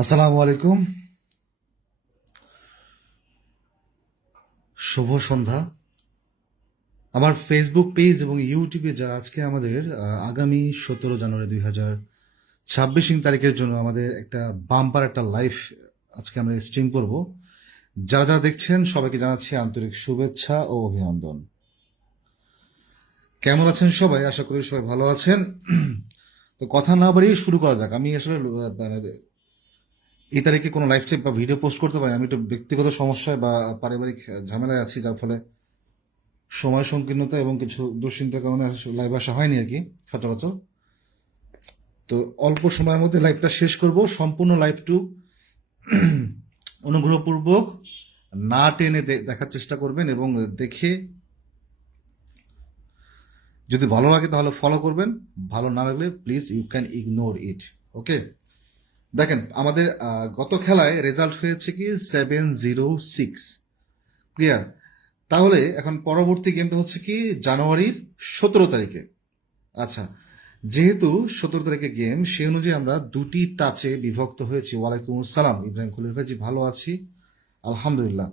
আসসালামু আলাইকুম। শুভ সন্ধ্যা। আমার ফেসবুক পেজ এবং ইউটিউবে যারা আজকে আমাদের আগামী 17 জানুয়ারি 2026 তারিখের জন্য আমাদের একটা বাম্পার একটা লাইভ আজকে আমরা স্ট্রিম করব। যারা যারা দেখছেন সবাইকে জানাচ্ছি আন্তরিক শুভেচ্ছা ও অভিনন্দন। কেমন আছেন সবাই? আশা করি সবাই ভালো আছেন। তো কথা না বাড়িয়ে শুরু করা যাক। আমি আসলে মানে এই তারিখে কোনো লাইভ বা ভিডিও পোস্ট করতে পারি না। আমি একটু ব্যক্তিগত সমস্যায় বা পারিবারিক ঝামেলায় আছি, যার ফলে সময় সংকীর্ণতা এবং কিছু দুশ্চিন্তার কারণে লাইভ আসা হয়নি আর কি সচরাচর। তো অল্প সময়ের মধ্যে লাইভটা শেষ করব। সম্পূর্ণ লাইভটু অনুগ্রহপূর্বক না টেনে দেখার চেষ্টা করবেন এবং দেখে যদি ভালো লাগে তাহলে ফলো করবেন, ভালো না লাগলে please you can ignore it. Okay, দেখেন আমাদের গত খেলায় রেজাল্ট হয়েছে কি 706। ক্লিয়ার? তাহলে এখন পরবর্তী গেমটা হচ্ছে কি জানুয়ারির 17 তারিখে। আচ্ছা, যেহেতু 17 তারিখে গেম, সে অনুযায়ী আমরা দুটি টাচে বিভক্ত হয়েছি। ওয়ালাইকুম আসসালাম ইব্রাহিম খলিল ভাইজি, ভালো আছি আলহামদুলিল্লাহ।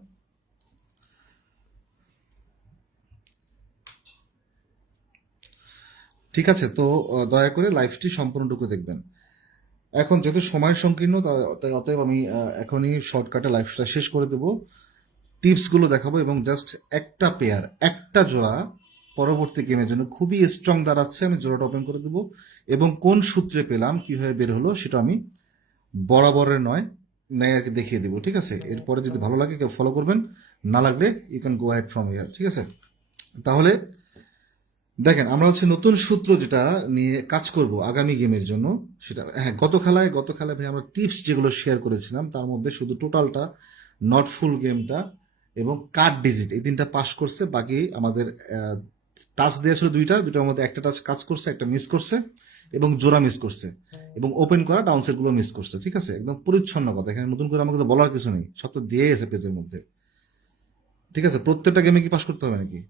ঠিক আছে, তো দয়া করে লাইভটি সম্পূর্ণটুকু দেখবেন। এখন যেহেতু সময় সংকীর্ণ, তাই অতএব আমি এখনই শর্টকাটে লাইভটা শেষ করে দেব। টিপসগুলো দেখাবো এবং জাস্ট একটা পেয়ার, একটা জোড়া পরবর্তী গেমের জন্য খুবই স্ট্রং দাঁড়াচ্ছে, আমি জোড়াটা ওপেন করে দেবো এবং কোন সূত্রে পেলাম কিভাবে বের হলো সেটা আমি বরাবরের নয় ন্যায় আর কি দেখিয়ে দিব। ঠিক আছে, এরপরে যদি ভালো লাগে কেউ ফলো করবেন, না লাগলে you can go ahead from here. ঠিক আছে, তাহলে দেখেন আমরা হচ্ছে নতুন সূত্র যেটা নিয়ে কাজ করব আগামী গেমের জন্য সেটা, হ্যাঁ, গত খেলায় ভাই আমরা টিপস যেগুলো শেয়ার করেছিলাম তার মধ্যে শুধু টোটালটা, নট ফুল গেমটা এবং কাট ডিজিট, এই তিনটা পাস করছে। বাকি আমাদের টাচ দেওয়া ছিল দুইটার মধ্যে একটা টাচ কাজ করছে, একটা মিস করছে এবং জোড়া মিস করছে এবং ওপেন করা ডাউনসাইড গুলো মিস করছে। ঠিক আছে, একদম পরিচ্ছন্ন কথা, এখানে নতুন করে আমাকে তো বলার কিছু নেই, সব তো দিয়ে গেছে পেজের মধ্যে। ঠিক আছে, প্রত্যেকটা গেমে কি পাস করতে হবে নাকি?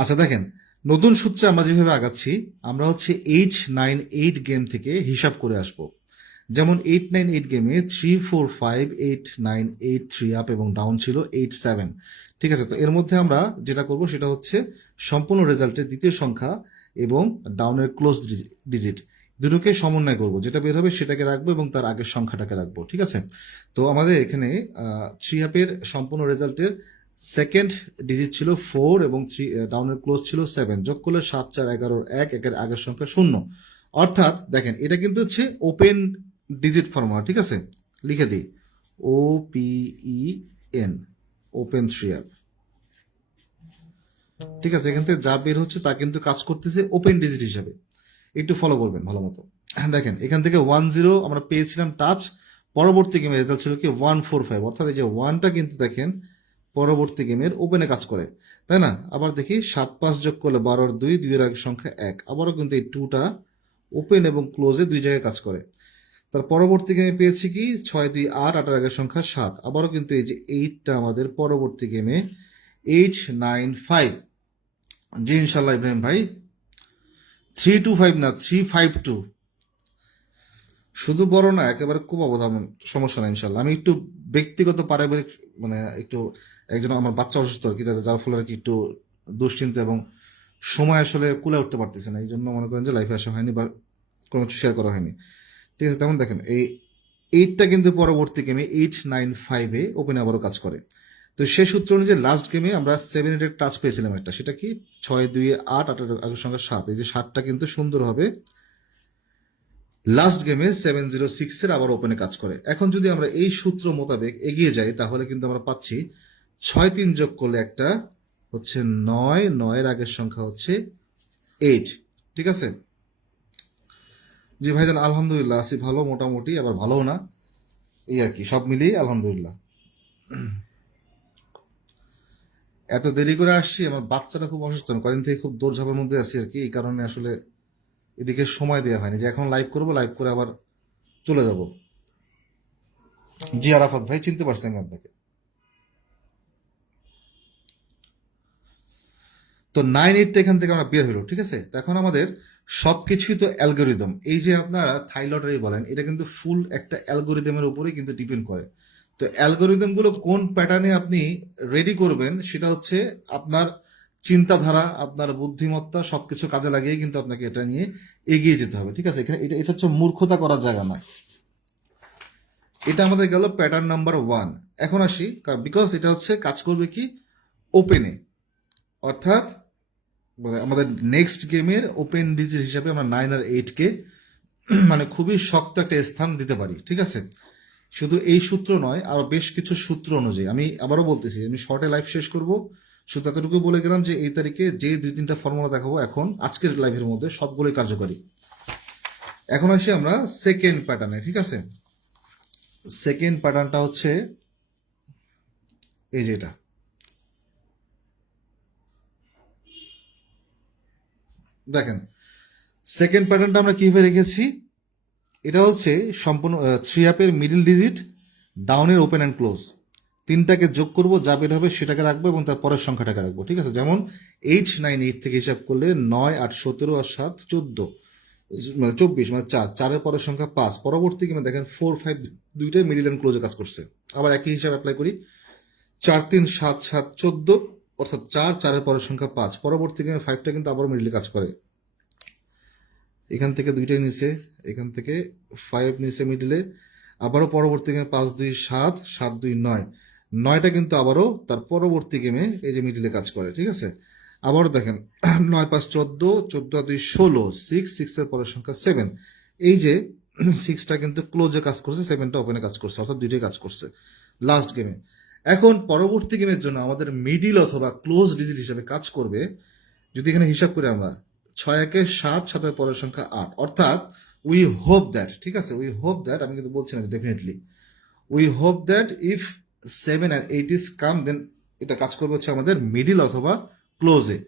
আচ্ছা দেখেন, নতুন সূত্রে আমরা যেভাবে আগাচ্ছি, আমরা হচ্ছে H9 8 গেম থেকে হিসাব করে আসব। যেমন 8 9 8 গেমে 3 4 5 8 9 8 3 আপ এবং ডাউন ছিল 8 7। ঠিক আছে, তো এর মধ্যে আমরা যেটা করব সেটা হচ্ছে সম্পূর্ণ রেজাল্টের দ্বিতীয় সংখ্যা এবং ডাউনের ক্লোজ ডিজিট দুটোকে সমন্বয় করব, যেটা বের হবে সেটাকে রাখবো এবং তার আগের সংখ্যাটাকে রাখবো। ঠিক আছে, তো আমাদের এখানে 3 আপের সম্পূর্ণ রেজাল্টের সেকেন্ড ডিজিট ছিল 4 এবং ডাউনের ক্লোজ ছিল 7, যোগ করলে 7 4 11 1, একের আগের সংখ্যা 0। অর্থাৎ দেখেন এটা কিন্তু হচ্ছে ওপেন ডিজিট ফর্মুলা। ঠিক আছে, লিখে দিই OPEN, ওপেন 3 আপ। ঠিক আছে, এখান থেকে যা বের হচ্ছে তা কিন্তু কাজ করতেছে ওপেন ডিজিট হিসাবে। একটু ফলো করবেন ভালো মতো। দেখেন এখান থেকে 10 আমরা পেয়েছিলাম টাচ, পরবর্তী গেমের রেজাল্ট ছিল কি 145, অর্থাৎ এই যে ওয়ানটা কিন্তু দেখেন পরবর্তী গেমের ওপেনে কাজ করে, তাই না? আবার দেখি 7 5 যোগ করলে 12 2, 2 এর আগের সংখ্যা 1, আবারও কিন্তু এই 2টা ওপেন এবং ক্লোজে দুই জায়গায় কাজ করে। তার পরবর্তী গেমে পেয়েছি কি 6 2 8, 8 এর আগের সংখ্যা 7, আবারও কিন্তু এই যে 8টা আমাদের পরবর্তী গেমে H9 5। জি ইনশাল্লাহ ইব্রাহিম ভাই, 3 2 5 না 3 5 2। শুধু বড় না, একেবারে খুব অবধান, সমস্যা নাই ইনশাল্লাহ। আমি একটু ব্যক্তিগত পারিবারিক মানে একটু একজন আমার বাচ্চা অসুস্থ আর কি, যার ফলে আর কি একটু দুশ্চিন্তা এবং সময় আসলে কুলে উঠতে পারতেছে না, এই জন্য মনে করেন যে লাইফে আসা হয়নি বা কোনো কিছু শেয়ার করা হয়নি। ঠিক আছে, তেমন দেখেন এই 8টা কিন্তু পরবর্তী গেমে 8 9 5-এ ওপেনে আবারও কাজ করে। তো সেই সূত্র অনুযায়ী লাস্ট গেমে আমরা 7 8-এর টাচ পেয়েছিলাম একটা, সেটা কি 6 2 8, 8 এর আগের সংখ্যা 7, এই যে 7টা কিন্তু সুন্দরভাবে লাস্ট গেমে 706-এর আবার ওপেনে কাজ করে। এখন যদি আমরা এই সূত্র মোতাবেক এগিয়ে যাই তাহলে কিন্তু আমরা পাচ্ছি 6 3 যোগ করলে একটা হচ্ছে 9, 9-এর আগের সংখ্যা হচ্ছে 8। ঠিক আছে, জি ভাইজান আলহামদুলিল্লাহ আছি ভালো মোটামুটি, আবার ভালোও না, এই আর কি, সব মিলিয়ে আলহামদুলিল্লাহ। এত দেরি করে আসছি, আমার বাচ্চাটা খুব অসুস্থ, আমি কদিন থেকে খুব দৌড়ঝাঁপের মধ্যে আছি আর কি, এই কারণে আসলে এদিকে সময় দেওয়া হয়নি যে এখন লাইভ করবো, লাইভ করে আবার চলে যাব। জি আরাফাত ভাই, চিনতে পারছেন আপনাকে? তো 9-8 এখান থেকে আমরা বের হলো, ঠিক আছে। তো এখন আমাদের সবকিছুই তো অ্যালগোরিদম, এই যে আপনারা থাই লটারি বলেন, এটা কিন্তু ফুল একটা অ্যালগোরিদমের উপরেই কিন্তু ডিপেন্ড করে। তো অ্যালগোরিদম গুলো কোন প্যাটার্নে আপনি রেডি করবেন সেটা হচ্ছে আপনার চিন্তাধারা, আপনার বুদ্ধিমত্তা সবকিছু কাজে লাগিয়ে কিন্তু আপনাকে এটা নিয়ে এগিয়ে যেতে হবে, ঠিক আছে। এখানে এটা এটা হচ্ছে মূর্খতা করার জায়গা না। এটা আমাদের গেল প্যাটার্ন নাম্বার 1। এখন আসি, বিকজ এটা হচ্ছে কাজ করবে কি ওপেনে, অর্থাৎ মানে আমাদের নেক্সট গেমের ওপেন ডিজিট হিসাবে আমরা 9 আর 8 কে মানে খুবই শক্ত একটা স্থান দিতে পারি, ঠিক আছে। শুধু এই সূত্র নয়, আরো বেশ কিছু সূত্র অনুযায়ী আমি আবারও বলতেছি, আমি শর্টে লাইভ শেষ করব, শুধু এতটুকু বলে গেলাম যে এই তারিখে যে 2-3টা ফর্মুলা দেখাবো এখন আজকের লাইভের মধ্যে সবগুলোই কার্যকরী। এখন আসি আমরা সেকেন্ড প্যাটার্নে, ঠিক আছে। সেকেন্ড প্যাটার্নটা হচ্ছে এই যে এটা, দেখেন সেকেন্ড প্যাটার্নটা আমরা কিভাবে রেখেছি। এটা হচ্ছে সম্পূর্ণ 3 অ্যাপের মিডল ডিজিট, ডাউনের ওপেন অ্যান্ড ক্লোজ, তিনটাকে যোগ করব, যা বের হবে সেটাকে রাখবো এবং তার পরের সংখ্যাটাকে রাখবো, ঠিক আছে। যেমন 8-9-8 থেকে হিসাব করলে 9-8-17 আর 7-14 মানে 24 মানে 4-4-এর পরের সংখ্যা 5, পরবর্তী গেমে দেখেন 4-5 দুইটাই মিডিল অ্যান্ড ক্লোজে কাজ করছে। আবার একই হিসাব অ্যাপ্লাই করি, 4-3-7-7-14 অর্থাৎ 4-4-এর পরের সংখ্যা 5, পরবর্তী গেমে 5টা কিন্তু আবার মিডিলে কাজ করে। এখান থেকে দুইটাই নিচে, এখান থেকে 5 নিচে মিডিলে, আবারও পরবর্তী গেমে 5-2-7, 7-2-9, 9টা কিন্তু আবারও তার পরবর্তী গেমে এই যে মিডিলে কাজ করে, ঠিক আছে। আবারও দেখেন 9-5-14, 14-2-16, 6-6-এর পরের সংখ্যা 7, এই যে 6টা কিন্তু ক্লোজে কাজ করছে, 7টা ওপেনে কাজ করছে, অর্থাৎ দুইটাই কাজ করছে লাস্ট গেমে। এখন পরবর্তী গেমের জন্য আমাদের মিডিল অথবা ক্লোজ ডিজিট হিসেবে কাজ করবে, যদি এখানে হিসাব করি আমরা 6-1-7, 7-এর পরের সংখ্যা 8, অর্থাৎ উই হোপ দ্যাট, ঠিক আছে, উই হোপ দ্যাট, আমি কিন্তু বলছি না definitely, we hope that if 7 and 8 is come, then এটা কাজ করবে হচ্ছে আমাদের মিডিল অথবা ক্লোজে।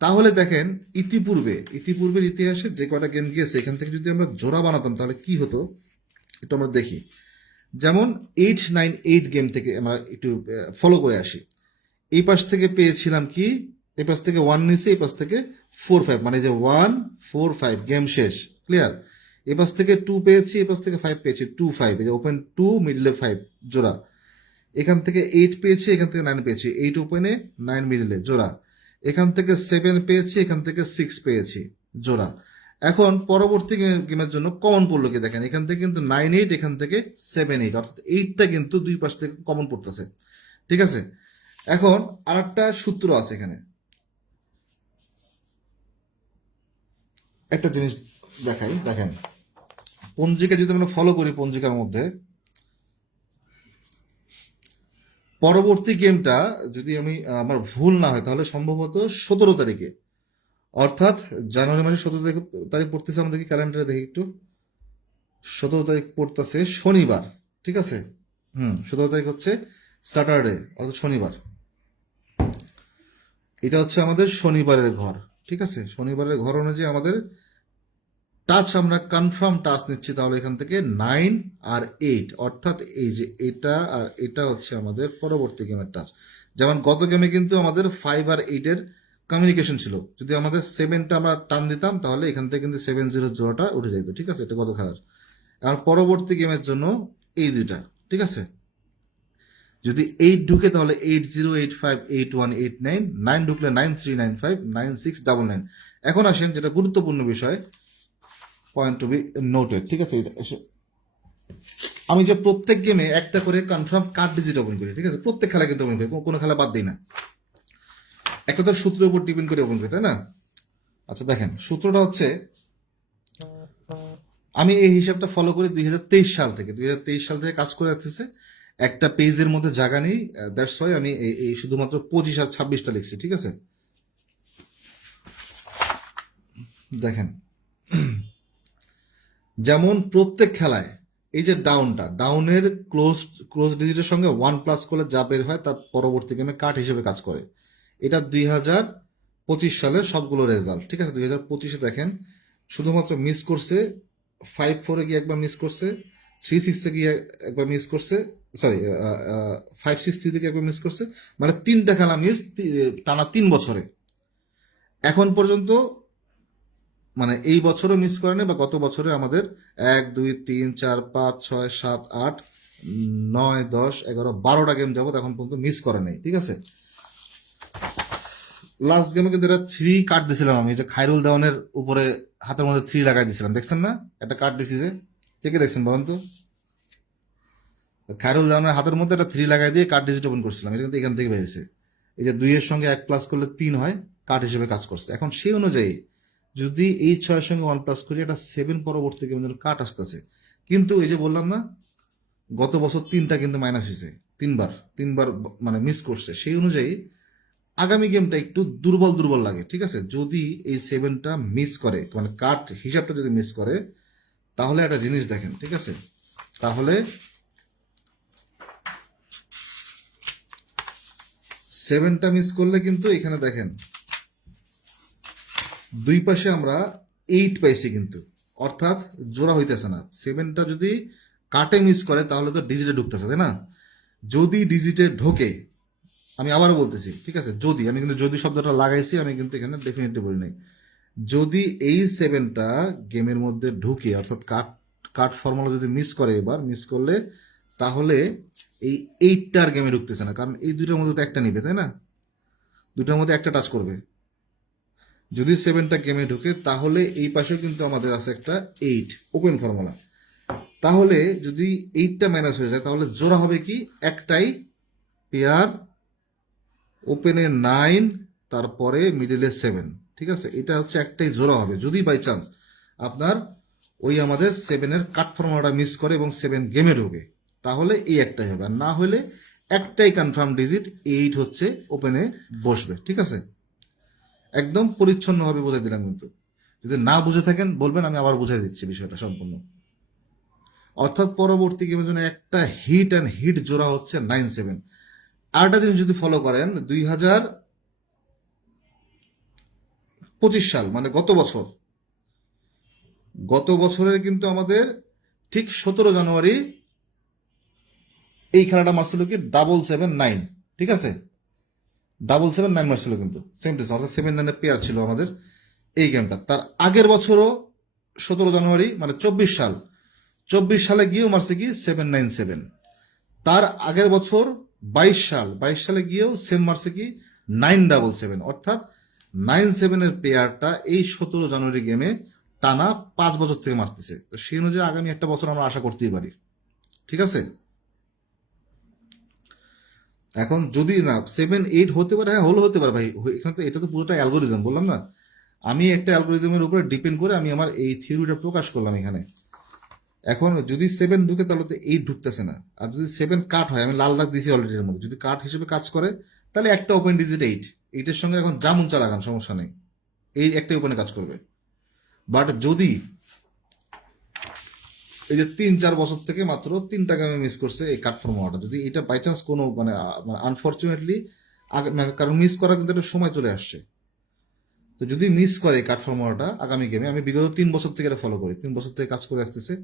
তাহলে দেখেন ইতিপূর্বের ইতিহাসে যে কটা গেম গিয়েছে এখান থেকে যদি আমরা জোড়া বানাতাম তাহলে কি হতো একটু আমরা দেখি। যেমন 8-9-8 গেম থেকে আমরা একটু ফলো করে আসি। এই পাশ থেকে পেয়েছিলাম কি, এই পাশ থেকে 1 নিচে, এই পাশ থেকে 4-5, মানে যে 1-4-5 গেম শেষ, ক্লিয়ার। এই পাশ থেকে 2 পেয়েছি, এই পাশ থেকে 5 পেয়েছি, 2-5, এই যে ওপেন 2 মিডলে 5 জোড়া। এখান থেকে 8 পেয়েছি, এখান থেকে 9 পেয়েছি, 8 ওপেনে 9 মিডলে জোড়া। এখান থেকে 7 পেয়েছি, এখান থেকে 6 পেয়েছি জোড়া। এখন পরবর্তী গেমের জন্য কমন পড়লো কি দেখেন, এখান থেকে কিন্তু 9-8, এখান থেকে 7-8, অর্থাৎ 8টা কিন্তু দুই পাশ থেকে কমন পড়তেছে, ঠিক আছে। এখন আরেকটা সূত্র আছে এখানে, একটা জিনিস দেখাই, দেখেন পঞ্জিকা যদি আমরা ফলো করি, পঞ্জিকার মধ্যে পরবর্তী গেমটা যদি আমি আমার ভুল না হয় তাহলে সম্ভবত 17 তারিখে, অর্থাৎ জানুয়ারি মাসের 17 তারিখ পড়তেছে, আমাদের কি ক্যালেন্ডারে দেখি একটু, 17 তারিখ পড়তেছে শনিবার, ঠিক আছে। 17 তারিখ হচ্ছে স্যাটারডে, অর্থাৎ শনিবার। এটা হচ্ছে আমাদের শনিবারের ঘর, ঠিক আছে। শনিবারের ঘর অনুযায়ী আমাদের টাচ আমরা কনফার্ম টাচ নিচ্ছি, তাহলে এখান থেকে 9 আর 8, অর্থাৎ এই যে এটা আর এটা হচ্ছে আমাদের পরবর্তী গেমের টাচ। যেমন গত গেমে কিন্তু আমাদের 5 আর 8-এর কমিউনিকেশন ছিল, যদি আমাদের 7টা আমরা টান দিতাম তাহলে এখান থেকে কিন্তু 7-0 জোড়াটা উঠে যেত, ঠিক আছে। এটা গত খেলার। আর পরবর্তী গেমের জন্য এই দুইটা, ঠিক আছে। যদি 8 ঢুকে তাহলে 80, 85, 81, 89, 9 ঢুকলে 9395, 9699। এখন আসেন যেটা গুরুত্বপূর্ণ বিষয়, পয়েন্ট টু বি নোটেড, ঠিক আছে। আমি যে প্রত্যেক গেমে একটা করে কনফার্ম কার্ড ডিজিট ওপেন করি, ঠিক আছে, প্রত্যেক খেলা কিন্তু ওপেন করি, কোনো খেলা বাদ দিই না, একটা তো সূত্রের উপর ডিপেন্ড করে ওপেন করি, তাই না। আচ্ছা দেখেন সূত্রটা হচ্ছে, আমি এই হিসাবটা ফলো করি 2023 সাল থেকে, 2023 সাল থেকে কাজ করে আসতেছে, একটা পেজের মধ্যে জায়গা নেই, দ্যাটস ওয়াই আমি এই শুধুমাত্র 25 আর 26টা লিখছি, ঠিক আছে। দেখেন যেমন প্রত্যেক খেলায় এই যে ডাউনের ক্লোজ ডিজিটের সঙ্গে 1+ করলে যা বের হয় তার পরবর্তী গেমে কার্ড হিসেবে কাজ করে। এটা 2025 সালের সবগুলো রেজাল্ট, ঠিক আছে। 2025-এ দেখেন শুধুমাত্র মিস করছে 5-4-এ গিয়ে একবার মিস করছে, 3-6-এ গিয়ে একবার মিস করছে, সরি 5-6-3 থেকে একবার মিস করছে, মানে 3টা খেলা মিস টানা 3 বছরে। এখন পর্যন্ত মানে এই বছরও মিস করেনি, বা গত বছরে আমাদের 1 2 3 4 5 6 7 8 9 10 11 12টা গেম যাবত এখন পর্যন্ত মিস করে নাই, ঠিক আছে। লাস্ট গেমে কিন্তু এটা 3 কার্ড দিছিলাম আমি, যে খায়রুল দেওয়ানের উপরে হাতের মধ্যে 3 লাগাই দিছিলাম, দেখছেন না? একটা কার্ড দিছি যে, কে কে দেখছেন বলেন তো? খায়রুল দেওয়ানের হাতের মধ্যে একটা 3 লাগাই দিয়ে কার্ড ডিজিট ওপেন করছিলাম, এটা কিন্তু এখান থেকে বেরিয়েছে। এই যে 2 এর সঙ্গে 1 প্লাস করলে 3 হয়, কার্ড হিসেবে কাজ করছে। এখন সেই অনুযায়ী যদি এই 6 এর সঙ্গে 1 প্লাস করি, এটা 7 পরবর্তী গেমের কার্ড আসতেছে। কিন্তু এই যে বললাম না, গত বছর 3টা কিন্তু মাইনাস হয়েছে, তিনবার মানে মিস করছে। সেই অনুযায়ী আগামী গেমটা একটু দুর্বল দুর্বল লাগে, ঠিক আছে। যদি এই 7টা মিস করে, মানে কার্ড হিসাবটা যদি মিস করে, তাহলে একটা জিনিস দেখেন, ঠিক আছে। তাহলে 7টা মিস করলে কিন্তু এখানে দেখেন দুই পাশে আমরা 8 পাইছি কিন্তু, অর্থাৎ জোড়া হইতেছে না। 7টা যদি কাটে মিস করে তাহলে তো ডিজিটে ঢুকতেছে, তাই না? যদি ডিজিটে ঢোকে, আমি আবারও বলতেছি, ঠিক আছে, যদি, আমি কিন্তু যদি শব্দটা লাগাইছি, আমি কিন্তু এখানে ডেফিনেটলি বলি নাই। যদি এই 7টা গেমের মধ্যে ঢুকে, অর্থাৎ কাট কাট ফর্মুলা যদি মিস করে, এবার মিস করলে, তাহলে এই 8টার গেমে ঢুকতেছে না, কারণ এই দুইটার মধ্যে তো একটা নিবে, তাই না? দুইটার মধ্যে একটা টাচ করবে। যদি 7টা গেমে ঢুকে, তাহলে এই পাশেও কিন্তু আমাদের আছে একটা 8 ওপেন ফর্মুলা। তাহলে যদি 8টা মাইনাস হয়ে যায়, তাহলে জোড়া হবে কি? একটাই পেয়ার, ওপেনে 9, তারপরে মিডিলে 7, ঠিক আছে। এটা হচ্ছে একটাই জোড়া হবে যদি বাই চান্স আপনার ওই আমাদের 7-এর কাট ফর্মুলাটা মিস করে এবং 7 গেমে ঢোকে, তাহলে এই একটাই হবে। আর না হলে একটাই কনফার্ম ডিজিট 8 হচ্ছে ওপেনে বসবে, ঠিক আছে। একদম পরিচ্ছন্নভাবে বুঝাই দিলাম, কিন্তু যদি না বুঝে থাকেন বলবেন, আমি আবার বুঝাই দিচ্ছি বিষয়টা সম্পূর্ণ। অর্থাৎ পরবর্তী গেমের জন্য একটা হিট অ্যান্ড হিট জোড়া হচ্ছে 9-7। আরেকটা জিনিস যদি ফলো করেন, 2025 সাল মানে গত বছরের কিন্তু আমাদের ঠিক 17 জানুয়ারি এই খেলাটা মারছিল কি 779, ঠিক আছে। 779 মারছিল কিন্তু সেম টু সেম, অর্থাৎ 7-9 পেয়ার ছিল আমাদের এই গেমটা। তার আগের বছরও 17 জানুয়ারি মানে 24 সালে গিয়েও মারছে কি 797। তার আগের বছর 22 সালে গিয়েও সেম মারছে কি 977। অর্থাৎ 9-7-এর পেয়ারটা এই 17 জানুয়ারি গেমে টানা 5 বছর থেকে মারতেছে। তো সেই অনুযায়ী আগামী একটা বছর আমরা আশা করতেই পারি, ঠিক আছে। এখন যদি না 7-8 হতে পারে, হ্যাঁ হলো হতে পারে ভাই, এখানে তো এটা তো পুরোটা অ্যালগোরিদম, বললাম না, আমি একটা অ্যালগোরিদমের উপরে ডিপেন্ড করে আমি আমার এই থিওরিটা প্রকাশ করলাম এখানে। এখন যদি 7 ঢুকে তাহলে তো 8 ঢুকতেছে না। আর যদি 7 কাট হয়, আমি লাল দাগ দিয়েছি অলরেডি এর মধ্যে, যদি কাট হিসেবে কাজ করে, তাহলে একটা ওপেন ডিজিট 8, এইটার সঙ্গে এখন যা মন চা লাগান, সমস্যা নেই, এই একটাই ওপেনে কাজ করবে। বাট যদি এই যে 3-4 বছর থেকে মাত্র 3টা গেমে মিস করছে এই কাট ফর্মুলাটা, যদি এটা বাই চান্স কোনো মানে আনফর্চুনেটলি, কারণ মিস করার কিন্তু একটা সময় চলে আসছে, তো যদি মিস করে এই কাট ফর্মুলাটা আগামী গেমে, আমি বিগত 3 বছর থেকে এটা ফলো করি, 3 বছর থেকে কাজ করে আসতেছে।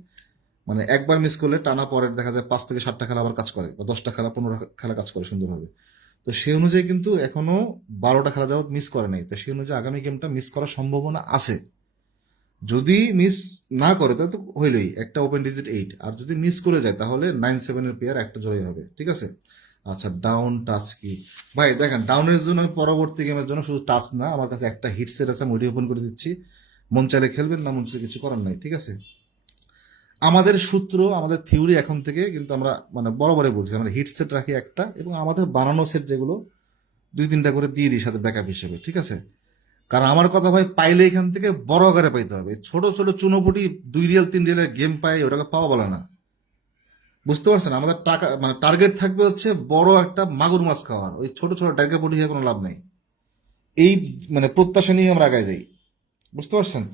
মানে একবার মিস করলে টানা পরের দেখা যায় 5 থেকে 7টা খেলা আবার কাজ করে, বা 10টা খেলা 15টা খেলা কাজ করে সুন্দরভাবে। তো সেই অনুযায়ী কিন্তু এখনো 12টা খেলা যাওয়া মিস করে নাই, তো সেই অনুযায়ী আগামী গেমটা মিস করার সম্ভাবনা আছে। যদি মিস না করে তাহলে তো হইলই একটা ওপেন ডিজিট 8, আর যদি মিস করে যায় তাহলে 9-7-এর পেয়ার একটা জয়ী হবে, ঠিক আছে। আচ্ছা, ডাউন টাচ কি ভাই? দেখেন, ডাউনের জন্য আমি পরবর্তী গেমের জন্য শুধু টাচ না, আমার কাছে একটা হিট সেট আছে, আমি ওইটা ওপেন করে দিচ্ছি। মন চাইলে খেলবেন, না মন চাইলে কিছু করার নাই, ঠিক আছে। আমাদের সূত্র, আমাদের থিওরি এখন থেকে কিন্তু আমরা মানে বরাবরই বলছি, আমরা হিট সেট রাখি একটা, এবং আমাদের বানানো সেট যেগুলো 2-3টা করে দিয়ে দিই সাথে ব্যাকআপ হিসেবে, ঠিক আছে। কারণ আমার কথা ভাই, পাইলে এখান থেকে বড় আকারে পাইতে হবে। ছোট ছোট চুনোপুটি 2 রিয়াল 3 রিয়ালের গেম পাই, ওটাকে পাওয়া বলে না, বুঝতে পারছেন? আমাদের টাকা মানে টার্গেট থাকবে হচ্ছে বড় একটা মাগুর মাছ খাওয়ার, ওই ছোট ছোট ডাইকা পুটি হয়ে কোনো লাভ নেই। এই মানে প্রত্যাশা নিয়ে আমরা আগায় যাই, বুঝতে পারছেন?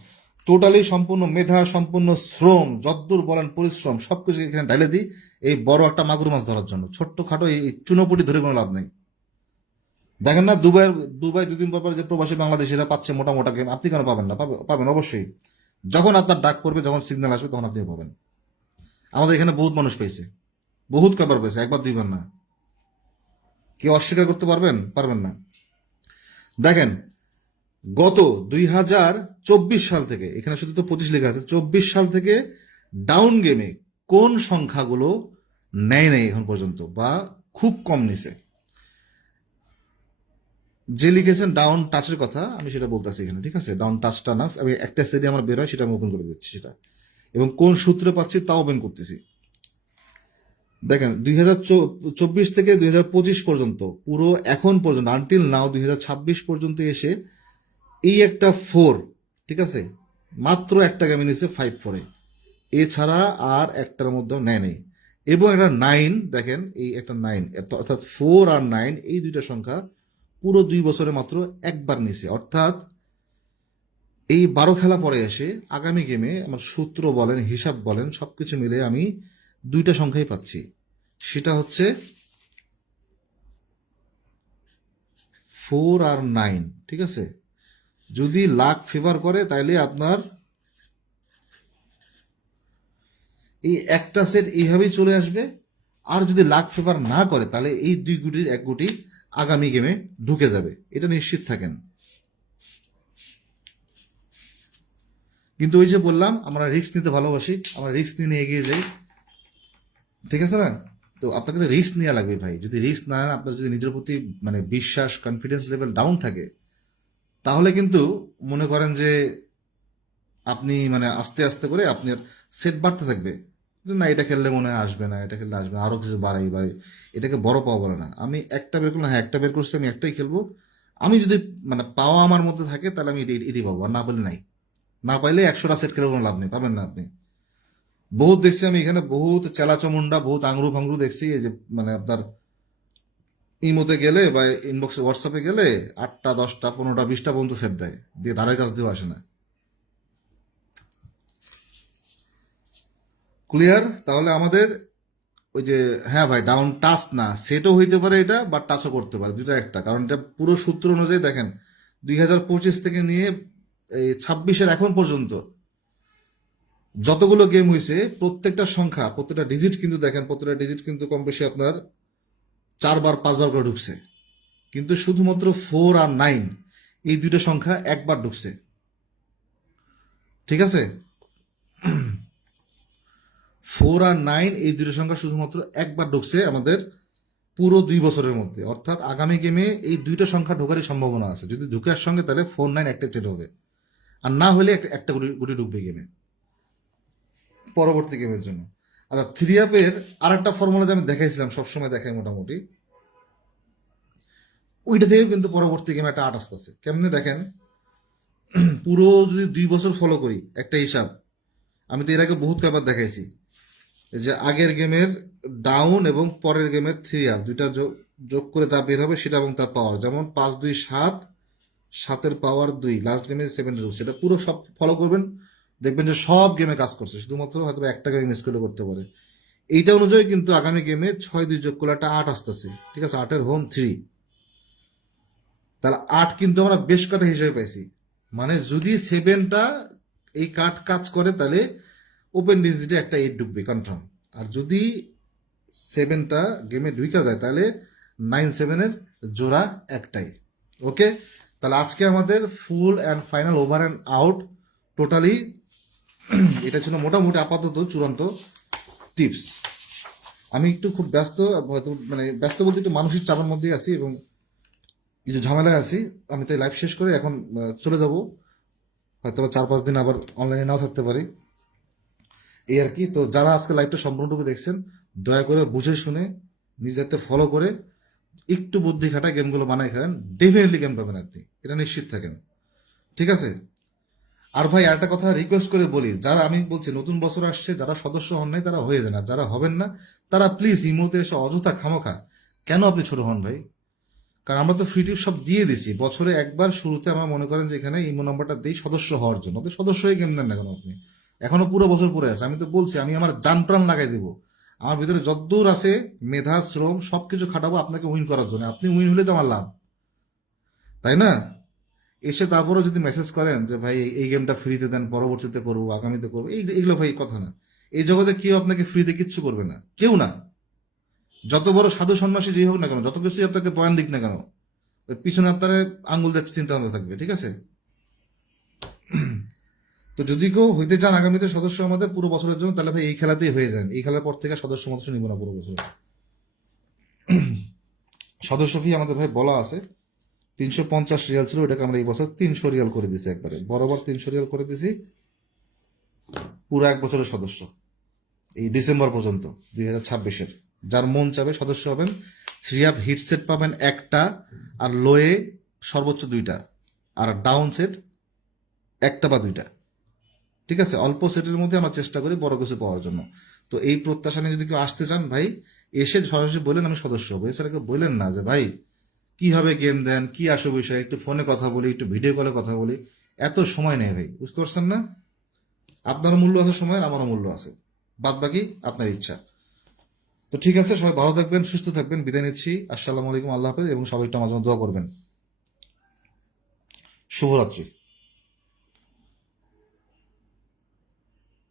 টোটালি সম্পূর্ণ মেধা, সম্পূর্ণ শ্রম, যদ্দূর বলেন পরিশ্রম, সবকিছু এখানে ঢালে দিই এই বড় একটা মাগুর মাছ ধরার জন্য। ছোট্ট খাটো এই চুনোপুটি ধরে কোনো লাভ নেই। দেখেন না, দুবাই 2 দিন পর যে প্রবাসী বাংলাদেশিরা পাচ্ছে মোটা মোটা গেম, আপনি কেন পাবেন না? পাবেন অবশ্যই। যখন আপনার ডাক পড়বে, যখন সিগন্যাল আসবে, তখন আপনি পাবেন। আমাদের এখানে বহুত মানুষ পেয়েছে, বহুত কবার পেয়েছে, একবার 2বার না। কেউ অস্বীকার করতে পারবেন? পারবেন না। দেখেন, গত 2024 সাল থেকে, এখানে শুধু তো 25 লেখা আছে, 24 সাল থেকে ডাউন গেমে কোন সংখ্যাগুলো নেয় নাই এখন পর্যন্ত বা খুব কম নিছে? যে লিখেছেন ডাউন টাচের কথা, আমি সেটা বলতেছি এখানে, ঠিক আছে? ডাউন টাচটা না, আমি একটা স্টেডি আমার বের হয় সেটা আমি ওপেন করে দিচ্ছি সেটা, এবং কোন সূত্রে পাচ্ছি তাও ওপেন করতেছি। দেখেন 2024 থেকে 2025 পর্যন্ত, পুরো এখন পর্যন্ত আনটিল নাও 2026 পর্যন্ত এসে এই একটা 4, ঠিক আছে, মাত্র একটা গেমে নিচ্ছে 5-4-এ, এছাড়া আর একটার মধ্যেও নেয় নেই। এবং একটা 9, দেখেন এই একটা 9, অর্থাৎ 4 আর 9 এই দুইটা সংখ্যা পুরো 2 বছরে মাত্র একবার নিছে। অর্থাৎ এই 12 খেলা পরে এসে আগামী গেমে আমার সূত্র বলেন, হিসাব বলেন, সবকিছু মিলে আমি দুইটা সংখ্যাই পাচ্ছি, সেটা হচ্ছে 4 আর 9, ঠিক আছে? যদি লাক ফেভার করে তাইলে আপনার এই একটা সেট এইভাবেই চলে আসবে, আর যদি লাক ফেভার না করে তাহলে এই দুই গুটির এক গুটি আগামী গেমে ঢুকে যাবে, এটা নিশ্চিত থাকেন। কিন্তু ওই যে বললাম, আমরা রিস্ক নিতে ভালোবাসি, আমরা রিস্ক নিয়ে এগিয়ে যাই, ঠিক আছে না? তো আপনাকে তো রিস্ক নেওয়া লাগবে ভাই। যদি রিস্ক না নেন, আপনার যদি নিজের প্রতি মানে বিশ্বাস, কনফিডেন্স লেভেল ডাউন থাকে, তাহলে কিন্তু মনে করেন যে আপনি মানে আস্তে আস্তে করে আপনার সেট বাড়তে থাকবে, যে না এটা খেললে মনে হয় আসবে না, এটা খেললে আসবে না, আরো কিছু বাড়াই বাড়াই। এটাকে বড় পাওয়া বলে না। আমি একটা বের করলাম, হ্যাঁ একটা বের করছি, আমি একটাই খেলবো। আমি যদি মানে পাওয়া আমার মধ্যে থাকে তাহলে আমি এটি পাবো, আর না বলে নাই। না পাইলে 100টা সেট খেলে কোনো লাভ নেই, পাবেন না আপনি। বহুত দেখছি আমি এখানে, বহুত চেলাচমুন্ডা, বহুত আংরু ফাংরু দেখছি, এই যে মানে আপনার ইমোতে গেলে বা ইনবক্সে হোয়াটসঅ্যাপে গেলে 8টা 10টা 15টা 20টা পর্যন্ত সেট দেয়, দিয়ে ধারের কাছ দিয়েও আসে না। ক্লিয়ার? তাহলে আমাদের ওই যে, হ্যাঁ ভাই ডাউন টাচ না, সেটও হইতে পারে এটা, বা টাচও করতে পারে, দুটো একটা, কারণ এটা পুরো সূত্র অনুযায়ী দেখেন 2025 থেকে নিয়ে এই 26-এর এখন পর্যন্ত যতগুলো গেম হয়েছে প্রত্যেকটা সংখ্যা, প্রত্যেকটা ডিজিট কিন্তু দেখেন, প্রত্যেকটা ডিজিট কিন্তু কম বেশি আপনার 4বার 5বার করে ঢুকছে, কিন্তু শুধুমাত্র 4 আর 9 এই দুইটা সংখ্যা একবার ঢুকছে, ঠিক আছে? 4 আর 9 এই দুটো সংখ্যা শুধুমাত্র একবার ঢুকছে আমাদের পুরো 2 বছরের মধ্যে। অর্থাৎ আগামী গেমে এই দুইটা সংখ্যা ঢোকারই সম্ভাবনা আছে। যদি ঢুকে সঙ্গে তাহলে 4-9 একটা সেট হবে, আর না হলে একটা গুটি গুটি ঢুকবে গেমে পরবর্তী গেমের জন্য। আচ্ছা, 3 আপের আর একটা ফর্মুলা যে আমি দেখাইছিলাম, সবসময় দেখাই মোটামুটি, ওইটা থেকেও কিন্তু পরবর্তী গেমে একটা 8 আসতেছে। কেমনে দেখেন, পুরো যদি 2 বছর ফলো করি একটা হিসাব, আমি তো এর আগে বহুত কয়েকবার দেখাইছি, এই যে আগের গেমের ডাউন এবং পরের গেমের 3 আপ দুইটা যোগ করে যা বের হবে সেটা এবং তার পাওয়ার, যেমন 5-2-7, 7-এর পাওয়ার 2, লাস্ট গেমে 7 রুল, সেটা পুরো সব ফলো করবেন, দেখবেন যে সব গেমে কাজ করছে, শুধুমাত্র হয়তো একটা গেমে মিস করে করতে পারে। এইটা অনুযায়ী কিন্তু আগামী গেমে 6-2 যোগ করলে একটা 8 আসতেছে, ঠিক আছে? 8-এর হোম 3, তাহলে 8 কিন্তু আমরা বেশ কথা হিসেবে পাইছি। মানে যদি 7টা এই কার্ড কাজ করে তাহলে ওপেন ডিজিটে একটা 8 ঢুকবে কনফার্ম। আর যদি 7টা গেমে ঢুকা যায় তাহলে 9-7-এর জোড়া একটাই। ওকে, তাহলে আজকে আমাদের full and final over and out totally এটা ছিল মোটামুটি আপাতত চূড়ান্ত টিপস। আমি একটু খুব ব্যস্ত, হয়তো মানে ব্যস্ত বলতে একটু মানসিক চাপের মধ্যেই আছি এবং কিছু ঝামেলায় আছি। আমি তাই লাইভ শেষ করে এখন চলে যাব, হয়তো 4-5 দিন আবার অনলাইনে নাও থাকতে পারি, এই আর কি। তো যারা আজকে লাইভটা সম্পূর্ণটুকু দেখছেন, দয়া করে বুঝে শুনে নিজেতে ফলো করে একটু বুদ্ধি খাটায় গেমগুলো বানায় খেলেন, ডেফিনেটলি গেম পাবেন আপনি, এটা নিশ্চিত থাকেন, ঠিক আছে? আর ভাই আরেকটা কথা রিকোয়েস্ট করে বলি, যারা, আমি বলছি নতুন বছর আসছে, যারা সদস্য হন নাই তারা হয়ে যান, আর যারা হবেন না তারা প্লিজ ইমোতে এসে অযথা খামোখা কেন আপনি ছোট হন ভাই? কারণ আমরা তো ফ্রি টিপ সব দিয়ে দিছি বছরে একবার, শুরুতে আমরা মনে করেন যে এখানে ইমো নাম্বারটা দিই সদস্য হওয়ার জন্য, তো সদস্য হয়ে গেম দেন না কেন আপনি? এখনো পুরো বছর পরে আছে। আমি তো বলছি আমি আমার জান প্রাণ লাগাই দিব, আমার ভিতরে যদ্দূর আছে মেধা শ্রম সবকিছু খাটাবো আপনাকে উইন করার জন্য। আপনি উইন হলে তো আমার লাভ, তাই না? এসে তারপরেও যদি মেসেজ করেন যে ভাই এই গেমটা ফ্রিতে দেন, পরবর্তীতে করবো, আগামীতে করবো, এইগুলো ভাই কথা না। এই জগতে কেউ আপনাকে ফ্রিতে কিচ্ছু করবে না, কেউ না। যত বড় সাধু সন্ন্যাসী যেই হোক না কেন, যত কিছুই আপনাকে বয়ান দিক না কেন, ওই পিছনে আপনার আঙ্গুল দিয়ে চিন্তা ভাবনা থাকবে, ঠিক আছে? তো যদি কেউ হইতে চান আগামীতে সদস্য আমাদের পুরো বছরের জন্য, তাহলে ভাই এই খেলাতেই হয়ে যান। এই খেলার পর থেকে সদস্য নিব না পুরো বছর। সদস্য ফি আমাদের ভাই বলা আছে 350 রিয়াল ছিল, ওটাকে আমরা এই বছর 300 রিয়াল করে দিছি, একবারে বরাবর 300 রিয়াল করে দিছি, পুরো 1 বছরের সদস্য এই ডিসেম্বর পর্যন্ত 2026-এর। যার মন চাবে সদস্য হবেন। 3 আপ হিট সেট পাবেন একটা, আর লোয়ে সর্বোচ্চ 2টা, আর ডাউন সেট একটা বা 2টা। ঠিক আছে, অল্প সেটের মধ্যে আমরা চেষ্টা করি বড় কিছু পাওয়ার জন্য। তো এই প্রত্যাশা নিয়ে যদি কেউ আসতে চান ভাই, এসে সরাসরি বলেন আমি সদস্য হবো। এছাড়া কেউ বললেন না যে ভাই কিভাবে গেম দেন, কি আসো বিষয়, একটু ফোনে কথা বলি, একটু ভিডিও কলে কথা বলি, এত সময় নেই ভাই, বুঝতে পারছেন না? আপনার মূল্য আছে সময়ের, আমারও মূল্য আছে, বাদ বাকি আপনার ইচ্ছা। তো ঠিক আছে, সবাই ভালো থাকবেন, সুস্থ থাকবেন, বিদায় নিচ্ছি। আসসালামু আলাইকুম, আল্লাহ হাফেজ, এবং সবাই একটু আমার জন্য দোয়া করবেন। শুভরাত্রি।